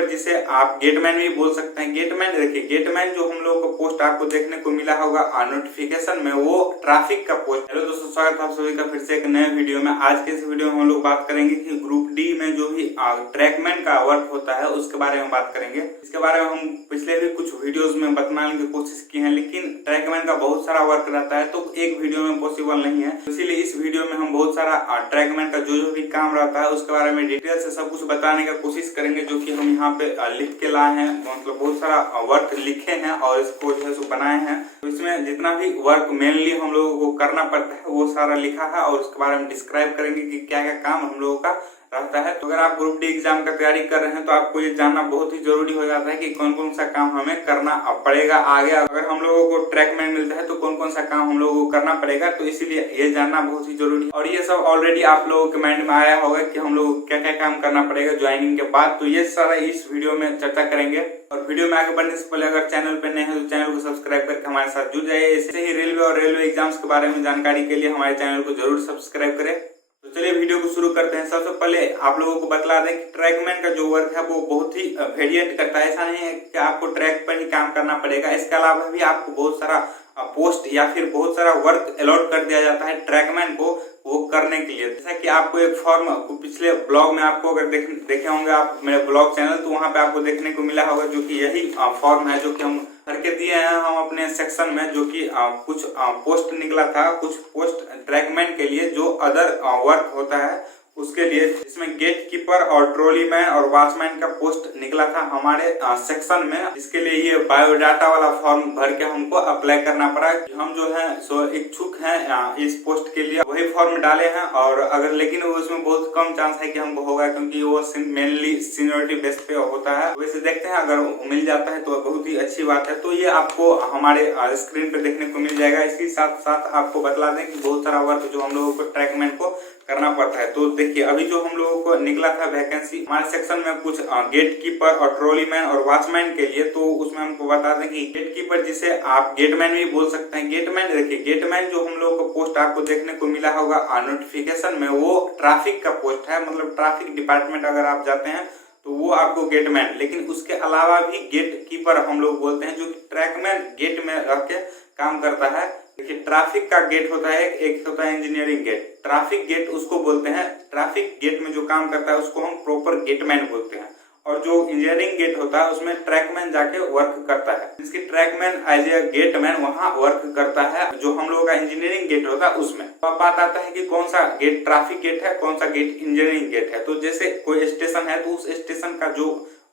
Keeper जिसे आप gateman भी बोल सकते हैं। गेटमैन देखिए, गेटमैन जो हम लोगों को पोस्ट आपको देखने को मिला होगा नोटिफिकेशन में, वो ट्रैफिक का पोस्ट। हेलो दोस्तों, स्वागत है आप सभी का फिर से एक नए वीडियो में। आज के इस वीडियो में हम लोग बात करेंगे कि ग्रुप डी में जो भी ट्रैकमैन का वर्क होता है उसके बारे में बात करेंगे। इसके बारे में हम पिछले भी कुछ वीडियोस में बताने की कोशिश की है, लेकिन ट्रैकमैन का बहुत सारा वर्क रहता है तो एक वीडियो में पॉसिबल नहीं है। इसीलिए इस वीडियो में हम बहुत सारा ट्रैकमैन का जो भी काम रहता है उसके बारे में डिटेल से सब कुछ बताने का कोशिश करेंगे, जो कि हम यहाँ पे लिख के लाए हैं। मतलब बहुत सारा वर्क लिखे हैं और इसको जो है सो बनाए हैं। तो इसमें जितना भी वर्क मेनली हम लोगों को करना पड़ता है वो सारा लिखा है और उसके बारे में डिस्क्राइब करेंगे कि क्या क्या काम हम लोगों का रहता है। तो अगर आप ग्रुप डी एग्जाम का तैयारी कर रहे हैं तो आपको ये जानना बहुत ही जरूरी हो जाता है कि कौन कौन सा काम हमें करना पड़ेगा आगे। अगर हम लोगों को ट्रैकमैन मिलता है तो कौन कौन सा काम हम लोगों को करना पड़ेगा, तो इसीलिए ये जानना बहुत ही जरूरी है। और ये सब ऑलरेडी आप लोगों के माइंड में आया होगा कि हम लोगों को क्या क्या काम करना पड़ेगा ज्वाइनिंग के बाद, तो ये सारा इस वीडियो में चर्चा करेंगे। और वीडियो में आगे बढ़ने से पहले अगर चैनल पे नए हैं तो चैनल को सब्सक्राइब करके हमारे साथ जुड़ जाइए। इससे ही रेलवे और रेलवे एग्जाम्स के बारे में जानकारी के लिए हमारे चैनल को जरूर सब्सक्राइब करें। तो चलिए वीडियो को शुरू करते हैं। सबसे पहले आप लोगों को बतला दें कि ट्रैकमैन का जो वर्क है वो बहुत ही वेरिएंट करता है। ऐसा नहीं है कि आपको ट्रैक पर ही काम करना पड़ेगा, इसके अलावा भी आपको बहुत सारा पोस्ट या फिर बहुत सारा वर्क अलॉट कर दिया जाता है ट्रैकमैन को वो करने के लिए। जैसा कि आपको एक फॉर्म पिछले ब्लॉग में आपको अगर देखे होंगे आप मेरे ब्लॉग चैनल, तो वहां पे आपको देखने को मिला होगा, जो कि यही फॉर्म है जो कि हम करके दिए हैं हम अपने सेक्शन में। जो कि कुछ पोस्ट निकला था, कुछ पोस्ट ट्रैकमैन के लिए जो अदर वर्क होता है उसके लिए, इसमें गेट कीपर और ट्रॉलीमैन और वॉचमैन का पोस्ट निकला था हमारे सेक्शन में। इसके लिए ये बायोडाटा वाला फॉर्म भर के हमको अप्लाई करना पड़ा। हम जो है सो इच्छुक हैं इस पोस्ट के लिए, वही फॉर्म डाले हैं। और अगर लेकिन उसमें बहुत कम चांस है कि हमको होगा, क्योंकि वो मेनली सीनियरिटी बेस पे होता है। वैसे देखते हैं, अगर मिल जाता है तो बहुत ही अच्छी बात है। तो ये आपको हमारे स्क्रीन पे देखने को मिल जाएगा। इसी साथ साथ आपको बतला दें कि बहुत सारा वर्क जो हम लोगों को ट्रैकमैन को करना पड़ता है। तो देखिए, अभी जो हम लोगों को निकला था वैकेंसी हमारे सेक्शन में कुछ गेट कीपर और ट्रॉलीमैन और वॉचमैन के लिए, तो उसमें हमको बता दें कि गेट कीपर जिसे आप गेटमैन भी बोल सकते हैं। गेटमैन देखिए, गेटमैन जो हम लोगों को पोस्ट आपको देखने को मिला होगा नोटिफिकेशन में, वो ट्रैफिक का पोस्ट है। मतलब ट्रैफिक डिपार्टमेंट अगर आप जाते हैं तो वो आपको गेटमैन, लेकिन उसके अलावा भी गेट कीपर हम लोग बोलते हैं, जो ट्रैकमैन गेट में रह के काम करता है। देखिए, ट्रैफिक का गेट होता है, एक होता है इंजीनियरिंग गेट। ट्रैफिक गेट उसको बोलते हैं, ट्रैफिक गेट में जो काम करता है उसको हम प्रॉपर गेटमैन बोलते हैं। और जो इंजीनियरिंग गेट होता है उसमें ट्रैकमैन जाके वर्क करता है। इसकी ट्रैकमैन एज ए गेटमैन वहां वर्क करता है। जो हम लोगों का इंजीनियरिंग गेट होता है उसमें तो बात आता है कि कौन सा गेट ट्रैफिक गेट है, कौन सा गेट इंजीनियरिंग गेट है। तो जैसे कोई स्टेशन है तो उस स्टेशन का जो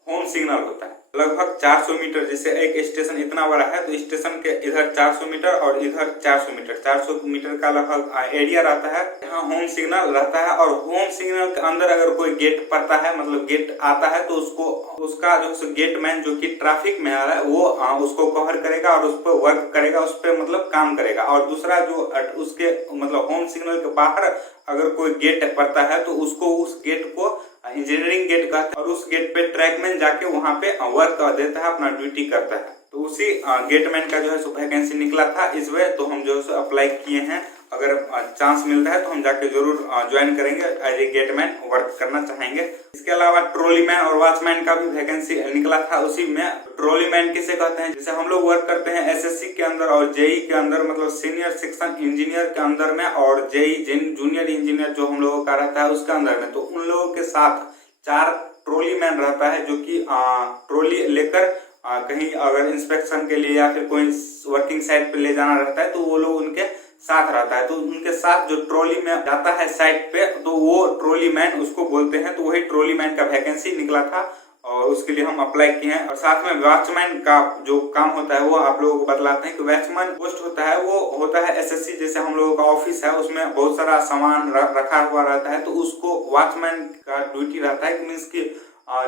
होम सिग्नल होता है लगभग 400 मीटर, जैसे एक स्टेशन इतना बड़ा है तो स्टेशन के इधर 400 मीटर और इधर 400 मीटर, 400 मीटर का लगभग एरिया रहता है, यहाँ होम सिग्नल रहता है। और होम सिग्नल के अंदर अगर कोई गेट पड़ता है, मतलब गेट आता है, तो उसको उसका जो गेटमैन जो कि ट्रैफिक में है वो उसको कवर करेगा और उस पर वर्क करेगा, उस पर मतलब काम करेगा। और दूसरा जो उसके मतलब होम सिग्नल के बाहर अगर कोई गेट पड़ता है तो उसको उस गेट को इंजीनियरिंग गेट कहते हैं और उस गेट पे ट्रैकमैन जाके वहां पे वर्क कर देता है, अपना ड्यूटी करता है। तो उसी गेटमैन का जो है सो वैकेंसी निकला था इस वे, तो हम जो है सो अप्लाई किए हैं। अगर चांस मिलता है तो हम जाके जरूर ज्वाइन करेंगे, एज ए गेटमैन वर्क करना चाहेंगे। इसके अलावा ट्रॉलीमैन और वॉचमैन का भी वैकेंसी निकला था उसी में। ट्रॉलीमैन किसे कहते हैं, जैसे हम लोग वर्क करते हैं एसएससी के अंदर और जेई के अंदर, मतलब सीनियर सेक्शन इंजीनियर के अंदर में, और जेई जूनियर इंजीनियर जो हम लोगों का रहता है उसके अंदर में। तो उन लोगों के साथ 4 ट्रॉलीमैन रहता है, जो कि ट्रॉली लेकर कहीं अगर इंस्पेक्शन के लिए या फिर कोई वर्किंग साइट पे ले जाना रहता है तो वो लोग उनके साथ रहता है। तो उनके साथ जो ट्रॉली में जाता है साइट पे, तो वो ट्रॉलीमैन उसको बोलते हैं। तो वही ट्रॉलीमैन का वैकेंसी निकला था और उसके लिए हम अप्लाई किए हैं। और साथ में वॉचमैन का जो काम होता है वो आप लोगों को बतलाते हैं कि वॉचमैन पोस्ट होता है, वो होता है एसएससी जैसे हम लोगों का ऑफिस है, उसमें बहुत सारा सामान रखा हुआ रहता है। तो उसको वॉचमैन का ड्यूटी रहता है कि मीन्स की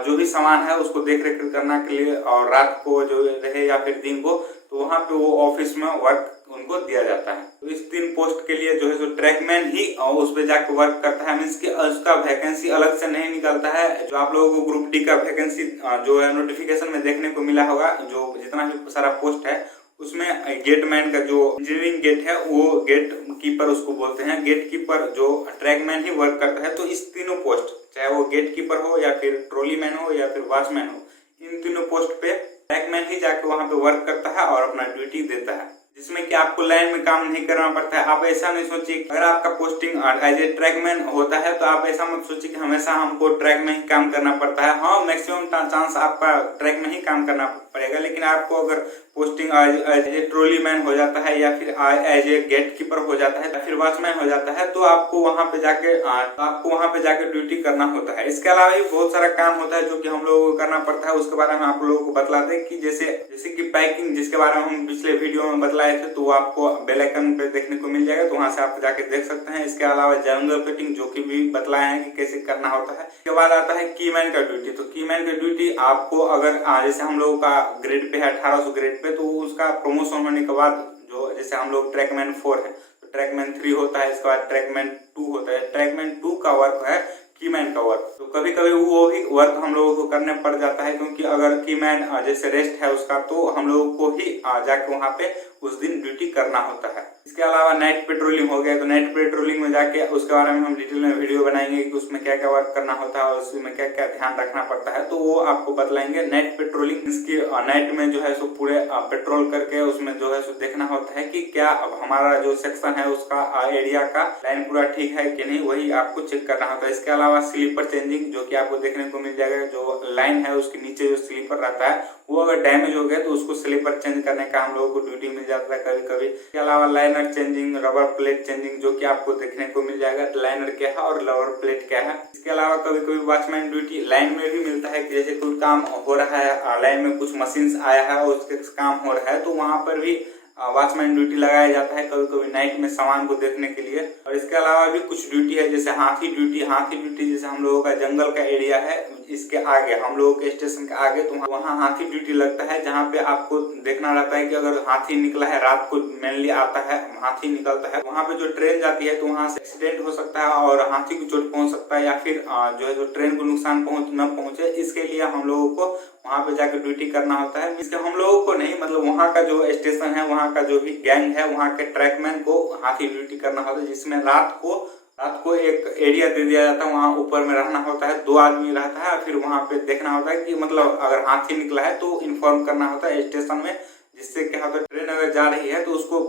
जो भी सामान है उसको देख रेख करना के लिए, और रात को जो रहे या फिर दिन को, तो वहां पे वो ऑफिस में वर्क उनको दिया जाता है। तो इस 3 पोस्ट के लिए जो है सो ट्रैकमैन ही उस पे जाके वर्क करता है। मीन्स कि उसका वैकेंसी अलग से नहीं निकलता है। जो आप लोगों को ग्रुप डी का वैकेंसी जो है नोटिफिकेशन में देखने को मिला होगा, जो जितना भी सारा पोस्ट है उसमें गेटमैन का जो इंजीनियरिंग गेट है वो गेट कीपर उसको बोलते हैं। गेट कीपर जो ट्रैकमैन ही वर्क करता है। तो इस तीनों पोस्ट, चाहे वो गेट कीपर हो या फिर ट्रॉलीमैन हो या फिर वॉचमैन हो, इन तीनों पोस्ट पे ट्रैकमैन ही जाके वहां पे वर्क करता है और अपना ड्यूटी देता है, जिसमें कि आपको लाइन में काम नहीं करना पड़ता है। आप ऐसा नहीं सोचिए अगर आपका पोस्टिंग एज ए ट्रैकमैन होता है तो आप ऐसा मत सोचिए कि हमेशा हमको ट्रैक में ही काम करना पड़ता है। हाँ, मैक्सिमम चांस आपका ट्रैक में ही काम करना पड़ेगा, लेकिन आपको अगर पोस्टिंग एज ए ट्रॉलीमैन हो जाता है या फिर एज ए गेट कीपर हो जाता है या फिर वॉचमैन हो जाता है तो आपको वहां पे जाके ड्यूटी करना होता है। इसके अलावा भी बहुत सारा काम होता है जो कि हम लोगों को करना पड़ता है। उसके बारे में आप लोगों को बतलाते हैं कि जैसे कि पैकिंग, जिसके बारे में हम पिछले वीडियो में बतलाए थे, तो वो आपको बेल आइकन पे देखने को मिल जाएगा, तो वहां से आप जाके देख सकते हैं। इसके अलावा जंगल कटिंग जो कि भी बतलाए हैं कि कैसे करना होता है। इसके बाद आता है कीमैन का ड्यूटी। तो कीमैन का ड्यूटी आपको अगर जैसे हम लोगों का ग्रेड पे है 1800 ग्रेड पे, तो उसका प्रमोशन होने के बाद जो जैसे हम लोग ट्रैकमैन 4 है तो ट्रैकमैन 3 होता है, इसके बाद ट्रैकमैन 2 होता है। ट्रैकमैन 2 का वर्क है कीमैन का वर्क। तो कभी कभी वो ही वर्क हम लोगों को करने पड़ जाता है, क्योंकि अगर कीमैन जैसे रेस्ट है उसका तो हम लोगों को ही जाके वहां पे उस दिन ड्यूटी करना होता है। इसके अलावा नाइट पेट्रोलिंग हो गया। तो नाइट पेट्रोलिंग में जाके उसके बारे में हम डिटेल में वीडियो बनाएंगे कि उसमें क्या क्या वर्क करना होता है और उसमें क्या क्या ध्यान रखना पड़ता है, तो वो आपको बतलाएंगे। नाइट पेट्रोलिंग इसकी नाइट में जो है सो पूरे पेट्रोल करके उसमें जो है सो देखना होता है कि क्या हमारा जो सेक्शन है उसका एरिया का लाइन पूरा ठीक है कि नहीं, वही आपको चेक करना होता है। इसके अलावा स्लीपर चेंजिंग जो कि आपको देखने को मिल जाएगा। जो लाइन है उसके नीचे जो स्लीपर रहता है वो अगर डैमेज हो गया तो उसको स्लीपर चेंज करने का हम लोगों को ड्यूटी मिल जाता है कभी कभी। इसके अलावा liner changing, rubber plate changing जो कि आपको देखने को मिल जाएगा। लाइनर क्या है और रबर प्लेट क्या है। इसके अलावा कभी कभी वॉचमैन ड्यूटी लाइन में भी मिलता है कि जैसे कोई काम हो रहा है, लाइन में कुछ मशीन आया है और उसके काम हो रहा है, तो वहां पर भी वॉचमैन ड्यूटी लगाया जाता है कभी कभी नाइट में सामान को देखने के लिए। और इसके अलावा भी कुछ ड्यूटी है जैसे हाथी ड्यूटी जैसे हम लोगों का जंगल का एरिया है, इसके आगे हम लोगों के स्टेशन के आगे, तो वहाँ हाथी ड्यूटी लगता है, जहाँ पे आपको देखना रहता है कि अगर हाथी निकला है, रात को मेनली आता है हाथी निकलता है, वहाँ पे जो ट्रेन जाती है तो वहाँ से एक्सीडेंट हो सकता है और हाथी को चोट पहुंच सकता है या फिर जो है जो ट्रेन को नुकसान न पहुंचे। इसके लिए हम लोगों को वहाँ पे जाकर ड्यूटी करना होता है। इसके हम लोगों को नहीं, मतलब वहाँ का जो स्टेशन है, वहाँ का जो भी गैंग है, वहाँ के ट्रैकमैन को हाथी ड्यूटी करना होता है, जिसमें रात को एक एरिया दे दिया जाता है, वहाँ ऊपर में रहना होता है, 2 आदमी रहता है। फिर वहाँ पे देखना होता है कि मतलब अगर हाथी निकला है तो इन्फॉर्म करना होता है स्टेशन में, जिससे क्या होता है ट्रेन अगर जा रही है तो उसको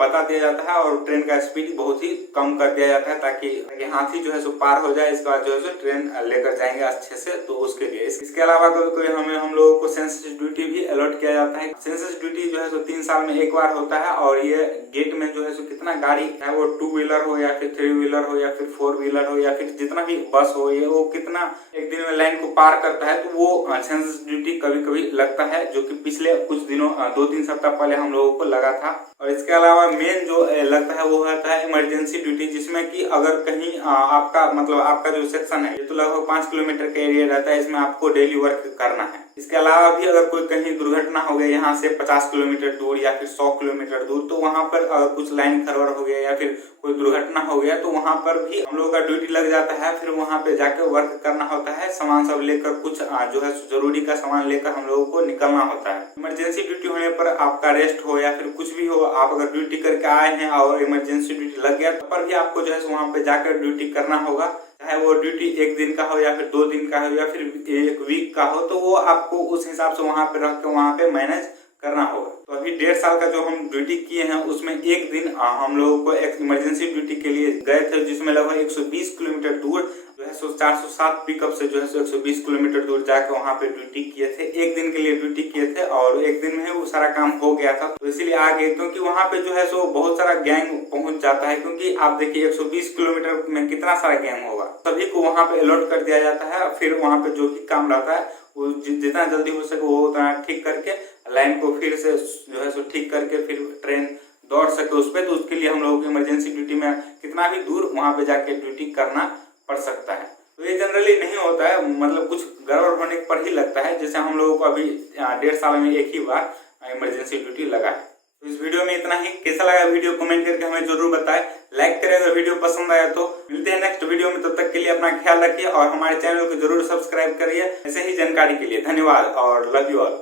बता दिया जाता है और ट्रेन का स्पीड बहुत ही कम कर दिया जाता है ताकि हाथी जो है सो पार हो जाए। इसके बाद जो है सो ट्रेन लेकर जाएंगे अच्छे से, तो उसके लिए। इसके अलावा कभी कभी हम लोगों को सेंसस ड्यूटी भी अलॉट किया जाता है। सेंसस ड्यूटी जो है सो 3 साल में एक बार होता है और ये गेट में जो है सो कितना गाड़ी है, वो 2 व्हीलर हो या फिर 3 व्हीलर हो या फिर 4 व्हीलर हो या फिर जितना भी बस हो, ये वो कितना एक दिन में लाइन को पार करता है, तो वो सेंसस ड्यूटी कभी कभी लगता है, जो कि पिछले कुछ दिनों 2-3 सप्ताह पहले हम लोगों को लगा था। और इसके अलावा मेन जो लगता है वो होता है इमरजेंसी ड्यूटी, जिसमें कि अगर कहीं आपका जो सेक्शन है ये तो लगभग 5 किलोमीटर का एरिया रहता है, इसमें आपको डेली वर्क करना है। इसके अलावा भी अगर कोई कहीं दुर्घटना हो गई यहाँ से 50 किलोमीटर दूर या फिर 100 किलोमीटर दूर, तो वहां पर अगर कुछ लाइन खराब हो गया या फिर कोई दुर्घटना हो गया तो वहां पर भी हम लोगों का ड्यूटी लग जाता है। फिर वहां पे जाके वर्क करना होता है, सामान सब लेकर, कुछ जो है जरूरी का सामान लेकर हम लोगों को निकलना होता है। इमरजेंसी ड्यूटी होने पर आपका रेस्ट हो या फिर कुछ भी हो, आप अगर ड्यूटी करके आए हैं और इमरजेंसी ड्यूटी लग गया, तो भी आपको जो है वहां पे जाकर ड्यूटी करना होगा, चाहे वो ड्यूटी 1 दिन का हो या फिर 2 दिन का हो या फिर 1 वीक का हो, तो वो आपको उस हिसाब से वहां पे रख के वहां पे मैनेज करना होगा। तो अभी 1.5 साल का जो हम ड्यूटी किए हैं उसमें एक दिन हम लोगों को एक इमरजेंसी ड्यूटी के लिए गए थे, जिसमें लगभग 120 किलोमीटर दूर जो है 407 पिकअप से जो है 120 किलोमीटर दूर जाकर वहां पे ड्यूटी किए थे। एक दिन के लिए ड्यूटी किए थे और एक दिन में वो सारा काम हो गया था, तो इसीलिए आ गए, क्योंकि वहां पे जो है सो बहुत सारा गैंग पहुंच जाता है। क्योंकि आप देखिए 120 किलोमीटर में कितना सारा गैंग होगा, सभी को वहां पे अलॉट कर दिया जाता है। फिर वहां पे जो भी काम रहता है वो जितना जल्दी हो सके वो उतना ठीक करके लाइन को फिर से जो है सो ठीक करके फिर ट्रेन दौड़ सके उस पर। तो उसके लिए हम लोगों को इमरजेंसी ड्यूटी में कितना भी दूर वहां पे जाके ड्यूटी करना पड़ सकता है। तो ये जनरली नहीं होता है, मतलब कुछ गड़बड़ होने पर ही लगता है। जैसे हम लोगों को अभी 1.5 साल में एक ही बार इमरजेंसी ड्यूटी लगा है। तो इस वीडियो में इतना ही। कैसा लगा वीडियो कमेंट करके हमें जरूर बताएं, लाइक करें अगर वीडियो पसंद आया तो। मिलते हैं नेक्स्ट वीडियो में, तब तक के लिए अपना ख्याल रखिए और हमारे चैनल को जरूर सब्सक्राइब करिए ऐसे ही जानकारी के लिए। धन्यवाद और लव यू ऑल।